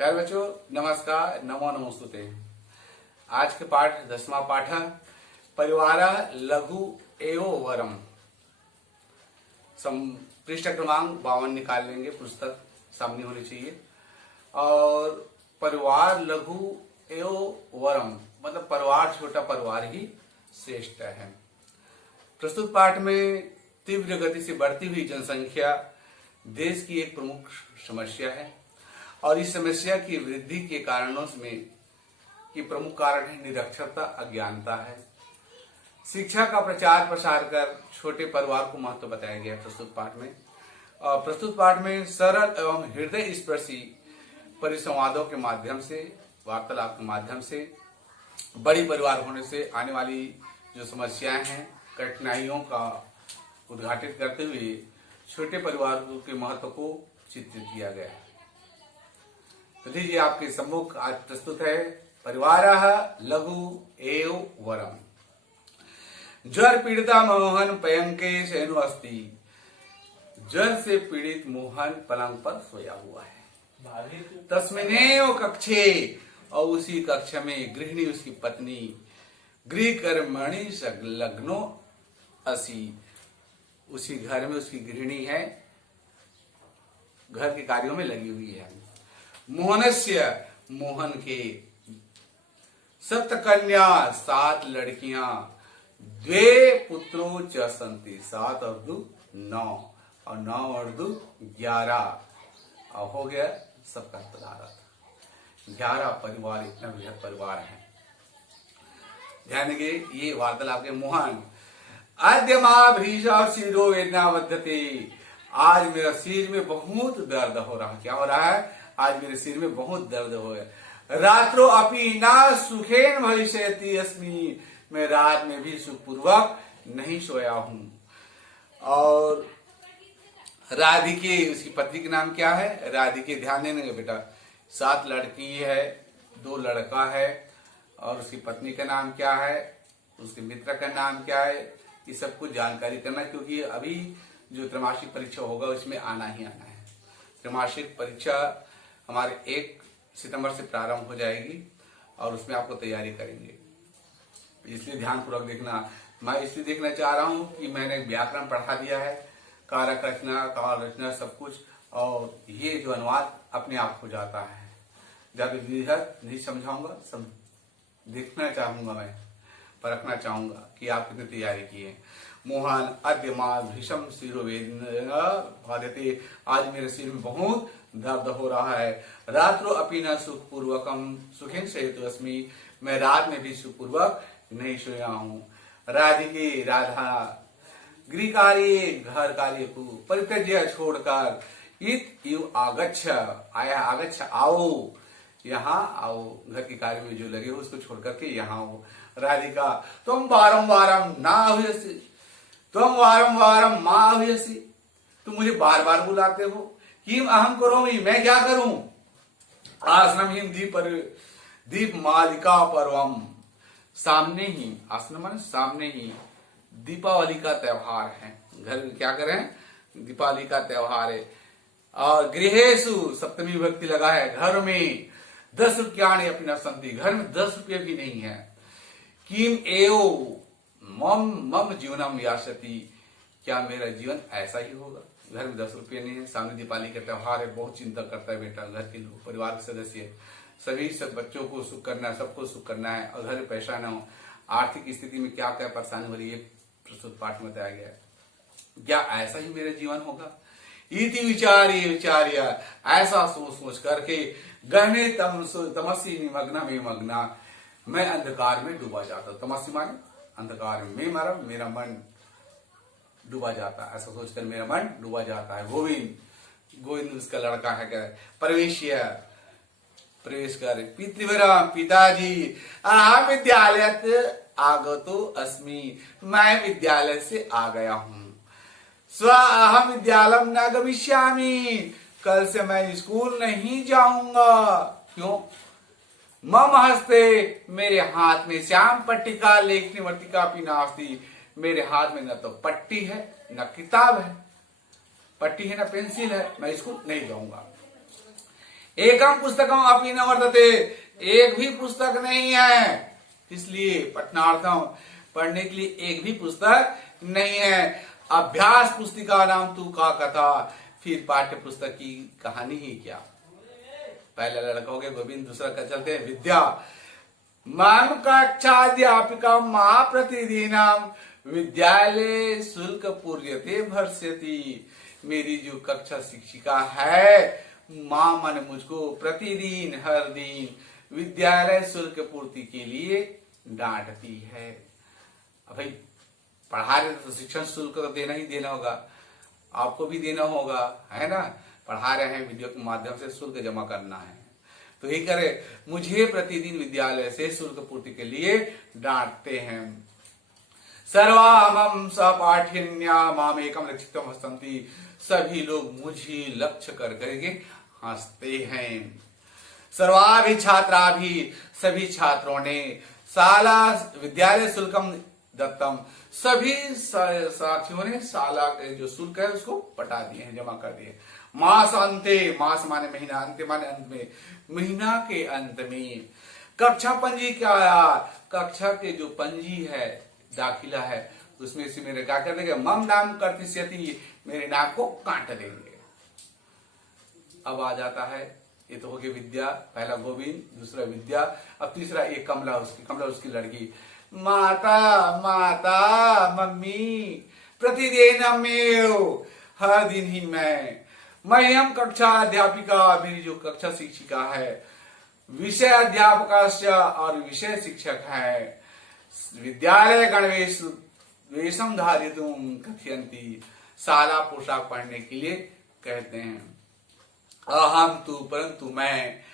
प्यारे बच्चों, नमस्कार, नमो नमोस्तुते। आज के पाठ 10वां पाठ है परिवार लघु एवं वरम। पृष्ठ क्रमांक 52 निकाल लेंगे, पुस्तक सामने होनी चाहिए। और परिवार लघु एवं वरम मतलब परिवार छोटा, परिवार ही श्रेष्ठ है। प्रस्तुत पाठ में तीव्र गति से बढ़ती हुई जनसंख्या देश की एक प्रमुख समस्या है और इस समस्या की वृद्धि के कारणों में की प्रमुख कारण है निरक्षरता, अज्ञानता है। शिक्षा का प्रचार प्रसार कर छोटे परिवार को महत्व बताया गया प्रस्तुत पाठ में। और प्रस्तुत पाठ में सरल एवं हृदय स्पर्शी परिसंवादों के माध्यम से, वार्तालाप के माध्यम से बड़ी परिवार होने से आने वाली जो समस्याएं हैं, कठिनाइयों का उद्घाटित करते हुए छोटे परिवार के महत्व को चित्रित किया गया है। तो लीजिए, आपके सम्मुख आज प्रस्तुत है परिवार लघु एव वरम। ज्वर पीड़िता मोहन पयंके शयनो अस्ति। ज्वर से पीड़ित मोहन पलंग पर सोया हुआ है। तस्मिनेव कक्षे, और उसी कक्ष में गृहिणी उसकी पत्नी गृह कर्मणि संलग्नो असि। उसी घर में उसकी गृहिणी है, घर के कार्यों में लगी हुई है। मोहनस्य, मोहन के सप्तकन्या 7 लड़कियां, द्वे पुत्रो च सन्ति, 7 और 2 9 और 9 और 2 11 और हो गया सबका पदार्थ। 11 परिवार, इतना बृहद परिवार है। ध्यान देंगे, ये वार्तालाप के मोहन अद्य मां भीषा शिरो वेदना बद्धते। आज मेरा सिर में बहुत दर्द हो रहा है। क्या हो रहा है? आज मेरे सिर में बहुत दर्द हो गया। रात्रो अपि ना सुखेन भविष्यति अस्मि। मैं रात में भी सुखपूर्वक नहीं सोया हूं। और राधिके, उसकी पत्नी का नाम क्या है? राधिके। ध्यान देने बेटा, 7 लड़की है, 2 लड़का है, और उसकी पत्नी का नाम क्या है, उसके मित्र का नाम क्या है, ये सब कुछ जानकारी करना, क्योंकि अभी जो त्रैमासिक परीक्षा होगा उसमें आना ही आना है। त्रैमासिक परीक्षा हमारे 1 सितंबर से प्रारंभ हो जाएगी और उसमें आपको तैयारी करेंगे, इसलिए ध्यानपूर्वक देखना। मैं इसलिए देखना चाह रहा हूं कि मैंने व्याकरण पढ़ा दिया है, कारक रचना, काल रचना, सब कुछ, और ये जो अनुवाद अपने आप हो जाता है। जब विधिवत नहीं समझाऊंगा, देखना चाहूंगा, मैं परखना चाहूंगा कि आप कितनी तैयारी किए। मोहन अद्य मां भीषम शिरोवेदना बाध्यते। आज मेरे सिर में बहुत दर्द हो रहा है। रात्रो अपि न सुखपूर्वकम सुखेन शयितु अस्मि। मैं रात में भी सुखपूर्वक नहीं सोया हूं। राधिके, राधा, गृह कार्य, घर कार्य को परित्यज्य छोड़कर इत इव आगच्छ, आया, आगच्छ, आओ, यहाँ आओ, घर के कार्य में जो लगे हो उसको छोड़ करके यहाँ आओ। राधिका, तुम वारंवारम ना हुयसी, तुम वारंवारम माँ हुयसी। तुम मुझे बार बार बुलाते हो। किम अहम करोमि, मैं क्या करूं? आसनम हिम दीप मालिका पर्वम। सामने ही, आसनम माने सामने ही, दीपावली का त्योहार है। घर में क्या करें? दीपावली का त्योहार है। और गृहेशु, सप्तमी विभक्ति लगा है, घर में 10 रुपयाणि अपनी न सन्ति। घर में 10 रुपये भी नहीं है। किम एव मम जीवनम यास्यति। क्या मेरा जीवन ऐसा ही होगा? घर में 10 रुपये नहीं है, सामने दीपावली का त्योहार है, बहुत चिंता करता है बेटा। घर के लोग, परिवार के सदस्य, सभी सब बच्चों को सुख करना है, सबको सुख करना है, और घर में पैसा ना हो। आर्थिक स्थिति में क्या क्या परेशानी हो रही है, प्रस्तुत पाठ में बताया गया है। क्या ऐसा ही मेरा जीवन होगा? इति विचार्य, ऐसा सोच करके गहने तमसी निमग्न में मग्ना, मैं अंधकार में डूबा जाता। तमसी माने अंधकार में, मेरा मन डूबा जाता है। ऐसा सोचकर मेरा मन डूबा जाता है। गोविंद उसका लड़का है, क्या प्रवेश कर पितृवरम, पिताजी अहम विद्यालय आगतो अस्मि। मैं विद्यालय से आ गया हूं। स्व अहम विद्यालयम न गमिष्यामि। कल से मैं स्कूल नहीं जाऊंगा। क्यों? मम हस्ते, मेरे हाथ में श्याम पट्टिका लेखनी वर्तिका अपनी नास्ति। मेरे हाथ में न तो पट्टी है न किताब है, पट्टी है न पेंसिल है, मैं स्कूल नहीं जाऊंगा। एकम पुस्तकम अपि न वर्तते, एक भी पुस्तक नहीं है। इसलिए पठनार्थम, पढ़ने के लिए एक भी पुस्तक नहीं है। अभ्यास पुस्तिका नाम तू का कथा, फिर पाठ्य पुस्तक की कहानी ही क्या। पहला लड़का हो गया गोविंद, दूसरा का चलते हैं विद्या। मम कक्षाध्यापिका माँ प्रतिदिनम विद्यालय शुल्क पूर्यते भर्ष्यति। मेरी जो कक्षा शिक्षिका है, माँ मन मुझको प्रतिदिन हर दिन विद्यालय शुल्क पूर्ति के लिए डांटती है। अब भाई पढ़ा रहे तो शिक्षण शुल्क तो देना ही देना होगा, आपको भी देना होगा, है ना। पढ़ा रहे हैं, वीडियो के माध्यम से शुल्क जमा करना है, तो यही करे। मुझे प्रतिदिन विद्यालय से शुल्क पूर्ति के लिए डांटते हैं। सर्वामम सपाठिन्या माम एकम लक्षितम हस्तंती। सभी लोग मुझे लक्ष्य कर करके हंसते हैं। सर्वाभि छात्रा भी, सभी छात्रों ने शाला विद्यालय शुल्कम दत्तम, सभी साथियों ने शाला के जो शुल्क है उसको पटा दिए हैं, जमा कर दिए। मास अंते, मास माने महीना, अंत माने अंत में, महीना के अंत में। कक्षा पंजी क्या यार, कक्षा के जो पंजी है, दाखिला है, उसमें से मेरे क्या कर देंगे, मम नाम कर्तिष्यति, मेरे नाम को काट देंगे। अब आ जाता है, ये तो हो गई विद्या, पहला गोविंद, दूसरा विद्या। अब तीसरा एक कमला, उसकी लड़की। माता माता मम्मी प्रतिदिन में, हर दिन ही मैं कक्षा अध्यापिका, मेरी जो कक्षा शिक्षिका है, विषय अध्यापक और विषय शिक्षक है, विद्यालय गणवेश वेशम धारितुम कथयंती, शाला पोशाक पहनने के लिए कहते हैं। अहम तु, परंतु मैं,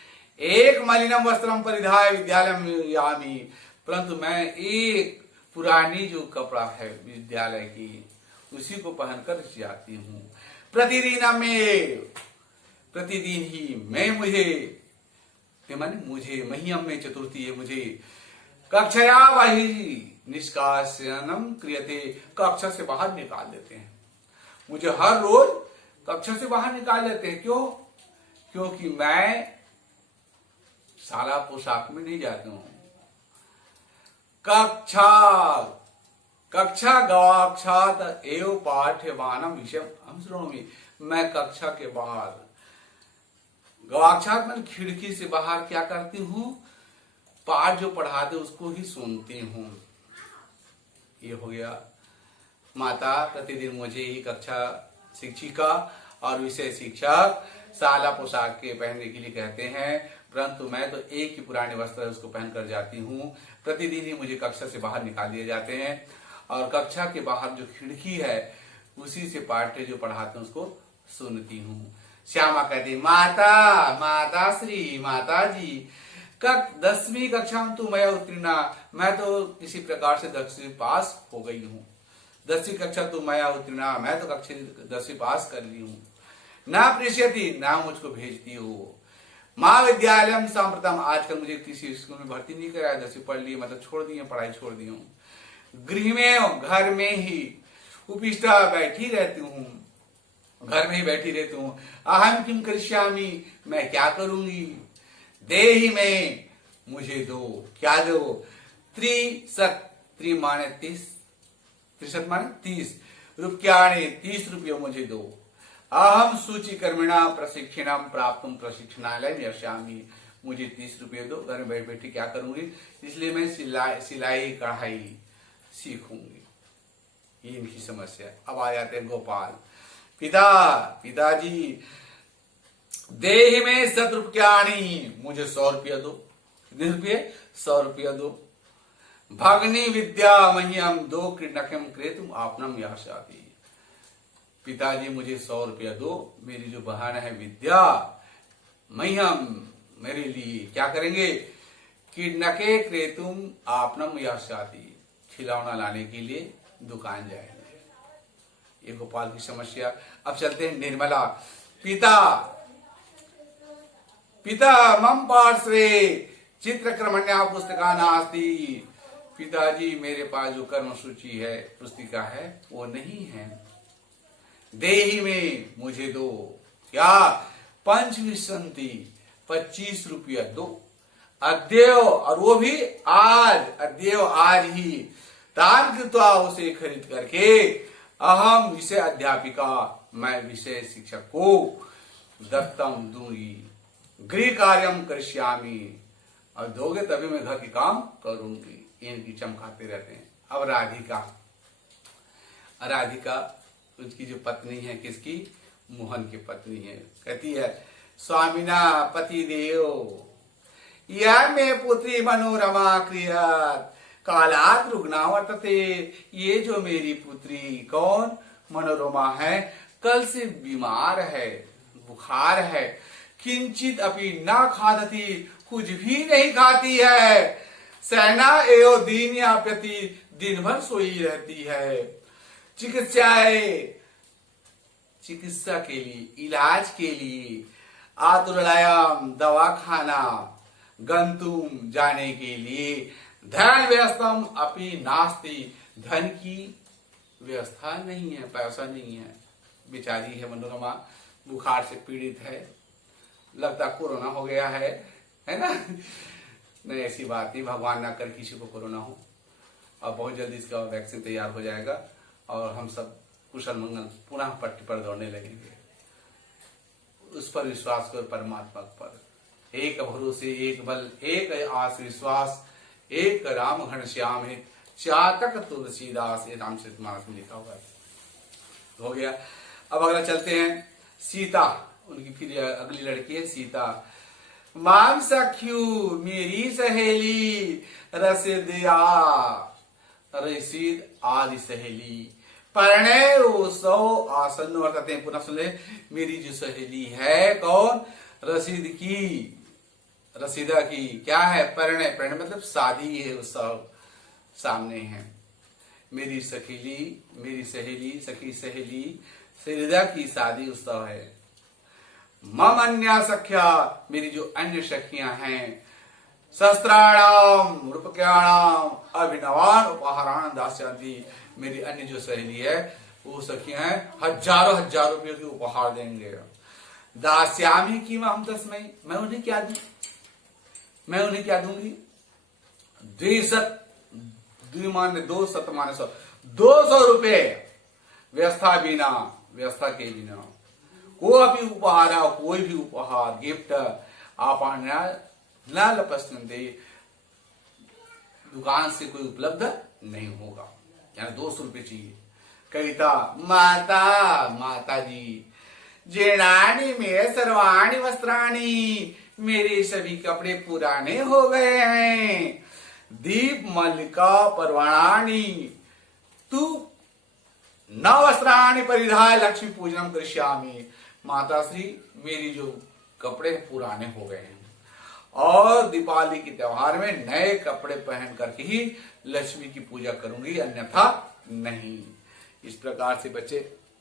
एक मलिनम वस्त्रम परिधाय विद्यालय यामी, परंतु मैं एक पुरानी जो कपड़ा है विद्यालय की, उसी को पहनकर जाती हूँ। प्रतिदिन ही मैं, मुझे मह्यम में चतुर्थी है, मुझे कक्षया वही निष्कासनम क्रियते, कक्षा से बाहर निकाल देते हैं। मुझे हर रोज कक्षा से बाहर निकाल देते हैं। क्यों? क्योंकि मैं शाला पोशाक में नहीं जाती हूँ। कक्षा गवाक्षात एवं पाठ्यमानम विषय हम श्रोणोमि, मैं कक्षा के बाहर, गवाक्षात मैं खिड़की से बाहर क्या करती हूँ, पाठ जो पढ़ाते उसको ही सुनती हूँ। ये हो गया। माता प्रतिदिन मुझे ही कक्षा शिक्षिका और विषय शिक्षक शाला पोशाक के पहनने के लिए कहते हैं, परंतु मैं तो एक ही पुराने वस्त्र है उसको पहनकर जाती हूँ। प्रतिदिन ही मुझे कक्षा से बाहर निकाल दिए जाते हैं, और कक्षा के बाहर जो खिड़की है उसी से पाठ्य जो पढ़ाते हैं उसको सुनती हूँ। श्यामा कहती, माता माता श्री, माता जी 10वीं कक्षा में तू मैं उत्तीर्णा, मैं तो किसी प्रकार से 10वीं पास हो गई हूँ। 10वीं कक्षा तू मैं उत्तीर्णा, मैं तो कक्षा 10वीं पास कर ली हूँ। ना प्रेष्यति, ना मुझको भेजती हो। माँ विद्यालयम सांप्रतम, आजकल मुझे किसी स्कूल में भर्ती नहीं कराया, 10वीं पढ़ ली, मतलब छोड़ दी, पढ़ाई छोड़ दी हूँ। गृह में, घर में ही उपिष्टा, बैठी रहती हूँ, घर में ही बैठी रहती हूँ। अहम किम करिष्यामि, मैं क्या करूंगी। देहि में, मुझे दो, क्या दो। त्रिशत, त्रि माने 30, त्रिशत माने 30 रुपयाणि, 30 रुपये मुझे दो। अहम सूची कर्मिणा प्रशिक्षणम प्राप्तुम प्रशिक्षणालय यशामि, मुझे 30 रुपये दो, घर में बैठ बैठी क्या करूंगी, इसलिए मैं सिलाई कढ़ाई सीखूंगी। ये इनकी समस्या है। अब आ जाते हैं गोपाल। पिताजी देह में 100 रुपयाणि, मुझे 100 रुपया दो। कितने रुपये? 100 रुपया दो। भगनी विद्या मह्यम दो क्रीडनकम क्रेतुम आपनम याशाति, पिताजी मुझे 100 रुपया दो, मेरी जो बहन है विद्या, मह्यम, मेरे लिए क्या करेंगे, क्रीडनके क्रेतुम आपनम याशाति, खिलौना लाने के लिए दुकान जाएंगे। ये गोपाल की समस्या। अब चलते हैं निर्मला। पिता मम पार्श्वे चित्रक्रमण्या पुस्तका नास्ति, पिताजी मेरे पास जो कर्म सूची है, पुस्तिका है, वो नहीं है। देहि में, मुझे दो, क्या पंचविंशति, 25 रुपया दो। अद्यव, और वो भी आज, अद्यव आज ही, दान कृत्वा उसे खरीद करके, अहम विषय अध्यापिका, मैं विषय शिक्षक को दत्तम दूंगी, गृह कार्यम करिष्यामि, और दोगे तभी मैं घर की काम करूंगी। इनकी चमकाते रहते हैं। अब राधिका, राधिका उसकी जो पत्नी है, किसकी? मोहन की पत्नी है। कहती है, स्वामिना पति देव, यह में पुत्री मनोरमा क्रियात कालात रुग्ना वर्तते। ये जो मेरी पुत्री कौन? मनोरमा है, कल से बीमार है, बुखार है, किंचित अपि न खादती, कुछ भी नहीं खाती है, सेना एवं दीन या प्रति दिन भर सोई रहती है, चिकित्सा के लिए, इलाज के लिए, आतुरालयम दवा खाना, गंतुम जाने के लिए, धन व्यवस्थम अपि नास्ति, धन की व्यवस्था नहीं है, पैसा नहीं है। बेचारी है मनोरमा, बुखार से पीड़ित है, लगता कोरोना हो गया है ना? नहीं, ऐसी बात नहीं, भगवान ना कर किसी को कोरोना हो, और बहुत जल्दी इसका वैक्सीन तैयार हो जाएगा और हम सब कुशल मंगल पुनः पट्टी पर दौड़ने लगेंगे। उस पर विश्वास करो, परमात्मा पर। एक भरोसे, एक बल, एक आस विश्वास, एक राम घनश्याम हित, चातक तुलसीदास, ये रामचरितमानस में लिखा हुआ है। हो गया। अब अगला चलते हैं, सीता, उनकी फिर अगली लड़की है सीता। माम सख्यू मेरी सहेली, रसीदिया, रसीद आदि सहेली, परणे उत्सव आसन्न वर्तते। पुनः सुन ले, मेरी जो सहेली है कौन? रसीद की, रसीदा की, क्या है? परणे, परणे मतलब शादी है, उत्सव सामने है। मेरी सखीली, मेरी सहेली, सखी सहेली सहेलिदा की शादी उत्सव है। मम अन्या सख्या, मेरी जो अन्य सखियां हैं, शस्त्राणाम रूपक्याणाम अभिनवान उपहारान दास्यन्ति, मेरी अन्य जो सहेली है वो सखियां हैं, हजारों हजार रुपयों के उपहार देंगे। दास्यामी की हम तस्मय, मैं उन्हें क्या दूं? मैं उन्हें क्या दूंगी? द्विशत, द्विमान्य 2 शत माने 100, 200 रुपए व्यवस्था बिना, व्यवस्था के बिना कोई भी उपहार गिफ्ट आप न लपस्ते, दुकान से कोई उपलब्ध नहीं होगा, यानी 200 रुपए चाहिए। कविता, माता जी, जीर्णानि में सर्वाणि वस्त्राणि, मेरे सभी कपड़े पुराने हो गए हैं। दीप मल्लिका पर्वाणानि, तू न वस्त्राणि परिधाय लक्ष्मी पूजनम करिष्यामि। माता श्री, मेरी जो कपड़े पुराने हो गए हैं और दीपावली के त्योहार में नए कपड़े पहन करके ही लक्ष्मी की पूजा करूंगी, अन्यथा नहीं। इस प्रकार से बच्चे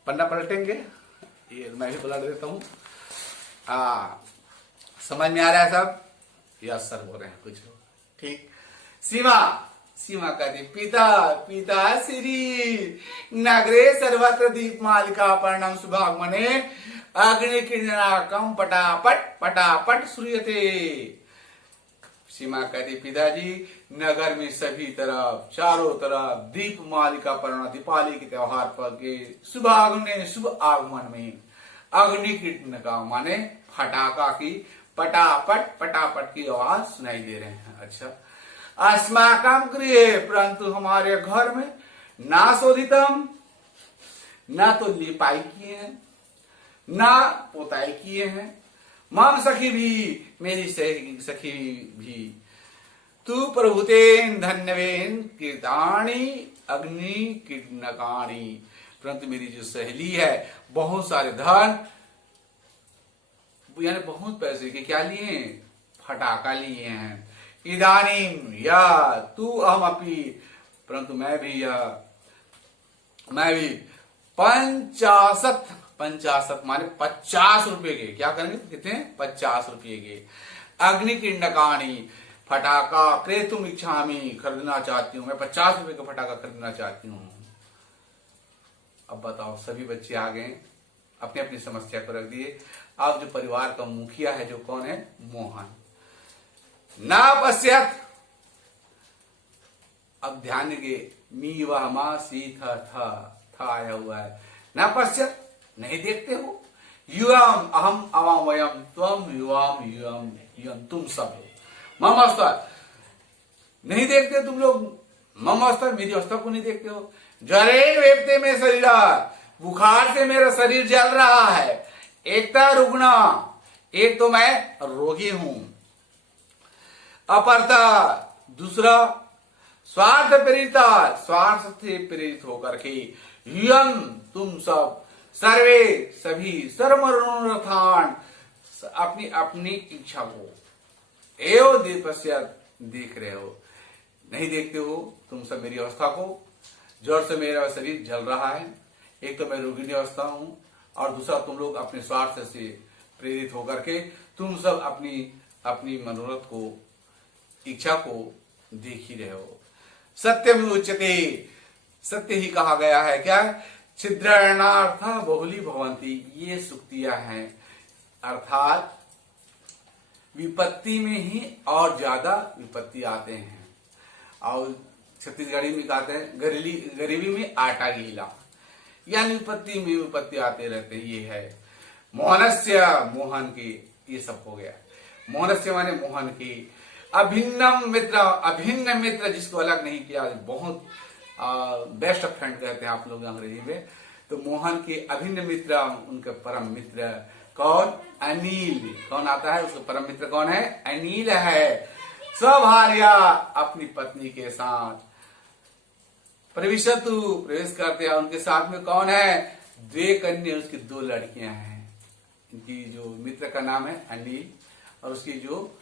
पन्ना पलटेंगे, ये मैं भी पलट देता हूं। समझ में आ रहा है सब? यस सर बोल रहे हैं कुछ लोग, ठीक। सीमा कहती, पिता श्री नगरे सर्वत्र दीपमालिका पर्णम शुभागमने अग्नि किरणाकम पटापट श्रूयते। सीमा कहती, पिताजी नगर में सभी तरफ, चारों तरफ दीपमालिका पर्ण, दीपावली के त्योहार पर के शुभ आगमन में अग्नि किरण का माने फटाका की पटापट की आवाज सुनाई दे रहे हैं। अच्छा, अस्माकम गृहे, परंतु हमारे घर में ना शोधितम, ना तो लिपाई किए हैं, ना पोताई किए हैं। मम सखी भी, मेरी सखी भी, तू प्रभुतेन धन्यवेन कीर्ताणी अग्नि किरणकाणी, परंतु मेरी जो सहेली है बहुत सारे धन, यानी बहुत पैसे के क्या लिए? फटाका लिए हैं। इदानीम या तू अहम अपी, परंतु मैं भी 50 माने 50 रुपए के, क्या करेंगे? कितने? 50 रुपए के अग्नि किरणकाणी, फटाका क्रेतुम इच्छामि, खरीदना चाहती हूँ मैं, 50 रुपए का फटाका खरीदना चाहती हूँ। अब बताओ, सभी बच्चे आ गए, अपनी अपनी समस्या को रख दिए। अब जो परिवार का मुखिया है जो कौन है, मोहन। न पश्यत, अब ध्यान देंगे, मी वह मा सी था आया हुआ है। न पश्यत, नहीं देखते हो। युवम अहम अवाम वयम त्वम युवाम युवम यम, तुम सब मम अवस्था, नहीं देखते तुम लोग मम अवस्था, मेरी अवस्था को नहीं देखते हो। ज्वरे वेपते में शरीर, बुखार से मेरा शरीर जल रहा है। एकता रुग्णा, एक तो मैं रोगी हूं। अपरता, दूसरा स्वार्थ प्रेरिता, स्वार्थ से प्रेरित होकर के, यम तुम सब, सर्वे सभी, सर्वमनोरथान अपनी अपनी इच्छा को, एवं दीपश्यत देख रहे हो, नहीं देखते हो तुम सब मेरी अवस्था को। जोर से मेरा शरीर जल रहा है, एक तो मैं रोगिणी अवस्था हूं और दूसरा तुम लोग अपने स्वार्थ से प्रेरित होकर के तुम सब अपनी अपनी मनोरथ को, इच्छा को देख ही रहे हो। सत्यम उच्यते, सत्य ही कहा गया है। क्या, छिद्रणार्थ बहुली भवंती, ये सुक्तियां हैं, अर्थात विपत्ति में ही और ज्यादा विपत्ति आते हैं। और छत्तीसगढ़ी में कहते हैं गरीबी में आटा गीला, यानी विपत्ति में विपत्ति आते रहते हैं। ये है मोहनस्य, मोहन के, ये सब हो गया। मोहनस्य माने मोहन के। अभिन्नम मित्र, अभिन्न मित्र जिसको अलग नहीं किया, बहुत बेस्ट फ्रेंड कहते हैं आप लोग अंग्रेजी में। तो मोहन के अभिन्न मित्र, उनके परम मित्र कौन, अनिल। कौन आता है उसका परम मित्र, कौन है, अनिल है। स्वभार्या, अपनी पत्नी के साथ। प्रविशतु, प्रवेश करते हैं, उनके साथ में कौन है, द्वे कन्या, उसकी दो लड़कियां हैं। इनकी जो मित्र का नाम है अनिल और उसकी जो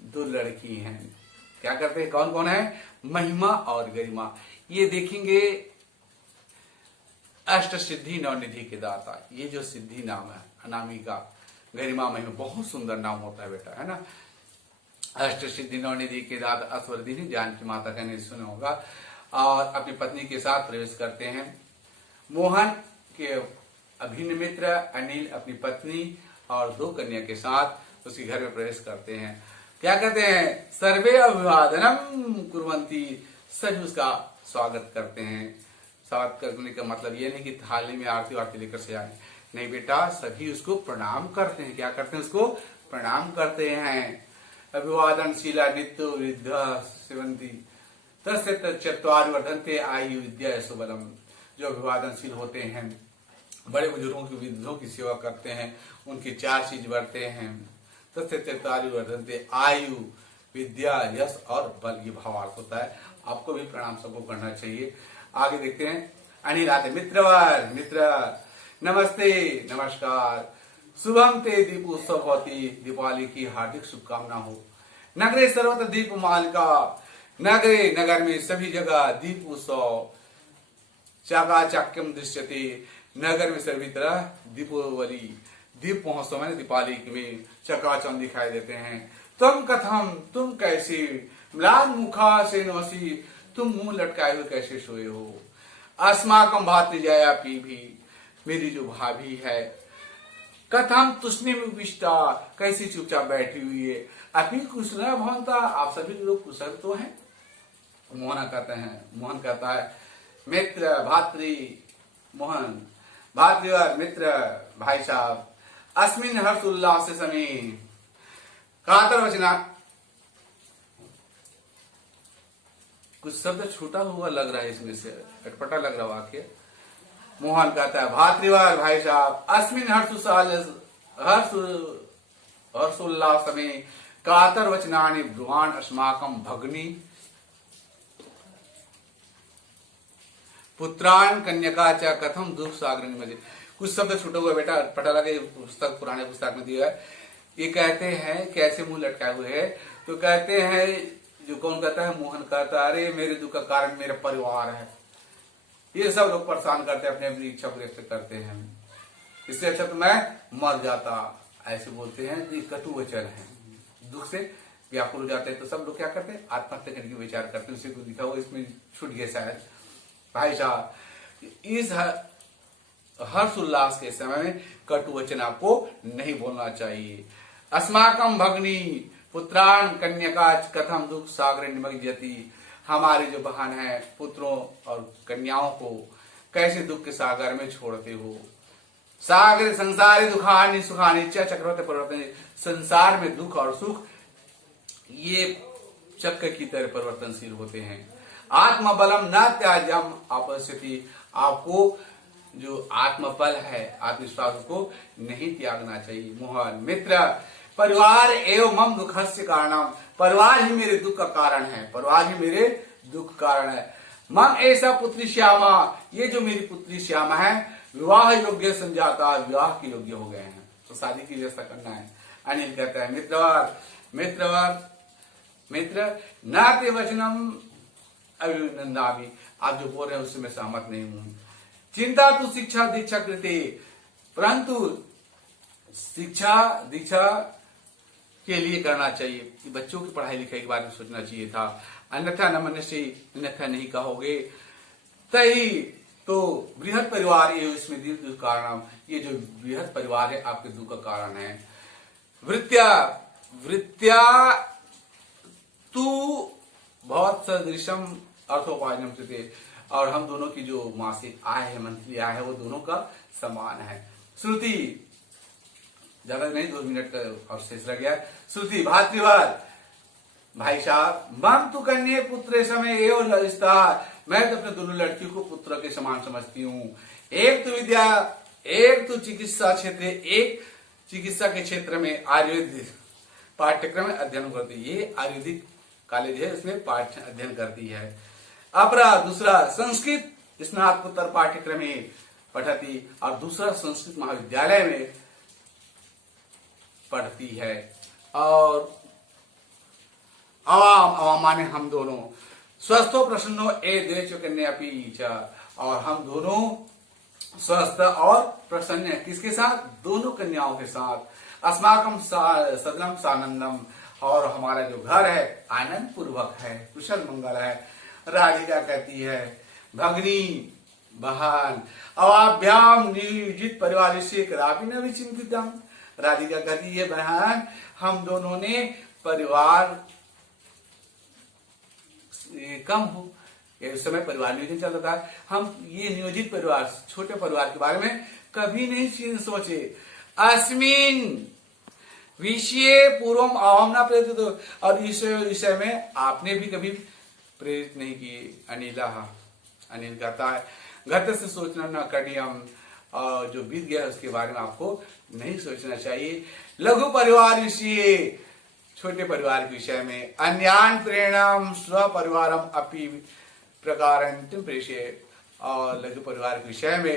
दो लड़की हैं, क्या करते हैं, कौन कौन है, महिमा और गरिमा। ये देखेंगे अष्ट सिद्धि नवनिधि के दाता, ये जो सिद्धि नाम है, अनामिका, गरिमा, महिमा, बहुत सुंदर नाम होता है बेटा, है ना। अष्ट सिद्धि नवनिधि के दाता अस्वर्धिनी, जानकी माता का नहीं सुना होगा। और अपनी पत्नी के साथ प्रवेश करते हैं। मोहन के अभिन्न मित्र अनिल अपनी पत्नी और दो कन्या के साथ उसके घर में प्रवेश करते हैं। क्या कहते हैं, सर्वे अभिवादनम कुर्वन्ति, सभी उसका स्वागत करते हैं। स्वागत करने का मतलब ये नहीं कि थाली में आरती वारती लेकर से आए, नहीं बेटा, सभी उसको प्रणाम करते हैं। क्या करते हैं, उसको प्रणाम करते हैं। अभिवादनशीला नित्य वृद्ध सेवंती तस्य चत्वारि वर्धन्ते आयु विद्या सुबलम। जो अभिवादनशील होते हैं, बड़े बुजुर्गों की, वृद्धों की सेवा करते हैं, उनकी चार चीज बढ़ते हैं। तस्य चत्वारि वर्धन्ते आयु विद्या यश और बल, ये भावार्थ होता है। आपको भी प्रणाम सबको करना चाहिए। आगे देखते हैं। अनिल आते, मित्रवर, मित्र नमस्ते, नमस्कार, शुभम ते दीप उत्सव होती, दीपावली की हार्दिक शुभकामना हो। नगरे सर्वत्र दीप मालिका, नगरे, नगर में सभी जगह दीप उत्सव, चाकाचक्यम दृश्यते, नगर में सभी तरह दीपावली, दीप महोत्सव में दीपावली में चकाचौंध दिखाई देते हैं। तुम कथम, तुम कैसे, म्लान मुखा से नवसी, तुम मुंह लटकाए हुए कैसे सोए हो। अस्माकम भातृजया पी भी, मेरी जो भाभी है, कथम तुष्णि में विष्टा, कैसी चुपचाप बैठी हुई है। अपनी कुशल भवंता, आप सभी लोग कुशल तो हैं। मोहन कहता है मित्र भातृ, मोहन भातृवर, मित्र भाई साहब, अस्मिन हर्ष उल्लास से समय कातर वचना, कुछ शब्द छूटा हुआ लग रहा है इसमें से, अटपटा लग रहा वाक्य। मोहन कहता है भातृवर भाई साहब, अस्मिन हर्षोल्लास में कातर वचनानि ब्रुवान अस्माकम भगनी पुत्रान कन्यका च कथम दुख सागर निमज्जित। कुछ शब्द छूटा हुआ बेटा, पता लगे पुस्तक, पुराने पुस्तक में दिया है। ये कहते हैं कैसे मुंह लटकाए हुए है, तो कहते हैं, जो कौन कहता है, मोहन कहता है, अरे मेरे दुख का कारण मेरा परिवार है। ये सब लोग परेशान करते हैं, अपनी अपनी इच्छा व्यक्त करते हैं, इससे अच्छा तो मैं मर जाता, ऐसे बोलते हैं। ये कटु वचन है, दुख से व्याकुल हो जाते हैं। तो सब लोग क्या करते हैं, आत्महत्या करने की विचार करते हैं। उसी को लिखा हुआ इसमें छूट गया शायद। भाई साहब, इस हर्ष उल्लास के समय में कटु वचन आपको नहीं बोलना चाहिए। अस्माकम भगनी पुत्रान कन्यका कथम दुख सागर निमज्जति, हमारे जो बहन है पुत्रों और कन्याओं को कैसे दुख के सागर में छोड़ते हो। सागर संसारी दुखानि सुखानि च चक्रवर्ती परिवर्तन, संसार में दुख और सुख ये चक्र की तरह परिवर्तनशील होते हैं। आत्मबलम न त्याज्यम आपश्यति, आपको जो आत्मबल है आत्मविश्वास को नहीं त्यागना चाहिए। मोहन मित्र परिवार एवं मम दुखस्य कारणम, परिवार ही मेरे दुख का कारण है, परिवार ही मेरे दुख कारण है। मम ऐसा पुत्री श्यामा, ये जो मेरी पुत्री श्यामा है विवाह योग्य संजाता, विवाह के योग्य हो गए हैं, तो शादी की व्यवस्था करना है। अनिल कहता है मित्रवर मित्रवर मित्र नाते वचनम अभिनंदामि, आप जो बोल रहे हैं उससे मैं सहमत नहीं हूं। चिंता तो शिक्षा दीक्षा कृते, परंतु शिक्षा दीक्षा के लिए करना चाहिए कि बच्चों की पढ़ाई लिखाई के बारे में सोचना चाहिए था। अन्यथा न मनुष्य, अन्यथा नहीं कहोगे। तही तो बृहद परिवार ये इसमें दीर्घ कारण, ये जो बृहद परिवार है आपके दुख का कारण है। वृत्या वृत्या तू बहुत सदृशम अर्थोपार्जन थे, और हम दोनों की जो मासिक आय है मंथली आय है वो दोनों का समान है। श्रुति ज्यादा नहीं 2 मिनट और शेष रह गया। श्रुति भातृवाद, भाई साहब मम तु कन्या पुत्र समय एवं ललिता, मैं तो अपने दोनों लड़कियों को पुत्र के समान समझती हूँ। एक तो विद्या, एक तो चिकित्सा क्षेत्र, एक चिकित्सा के क्षेत्र में आयुर्वेद पाठ्यक्रम में अध्ययन करती है, ये आयुर्वेदिक कॉलेज है उसमें पाठ्य अध्ययन करती है। अपरा दूसरा संस्कृत स्नातकोत्तर पाठ्यक्रम में पढ़ती, और दूसरा संस्कृत महाविद्यालय में पढ़ती है। और अवाम माने हम दोनों, स्वस्थो प्रसन्नो ए देश कन्या पीछा, और हम दोनों स्वस्थ और प्रसन्न है किसके साथ, दोनों कन्याओं के साथ। अस्माकम सदनम सानंदम, और हमारा जो घर है आनंद पूर्वक है, कुशल मंगल है। राधिका कहती है भगनी बहन अवाभ्याम नियोजित परिवार से कदापि न विचिंतितम, राधिका कहती है बहन हम दोनों ने परिवार कम हो, इस समय परिवार नियोजन चल रहा था, हम ये नियोजित परिवार छोटे परिवार के बारे में कभी नहीं सोचे। अस्मिन विषय पूर्वम अहम न प्रेरित, और इस विषय में आपने भी कभी प्रेरित नहीं किए। अनिल कहता है गत से सोचना न करियम, और जो बीत गया उसके बारे में आपको नहीं सोचना चाहिए। लघु परिवार विषय, छोटे परिवार के विषय में। अन्यान प्रेरणम स्व परिवारम अपि प्रकार प्रेषय, और लघु परिवार के विषय में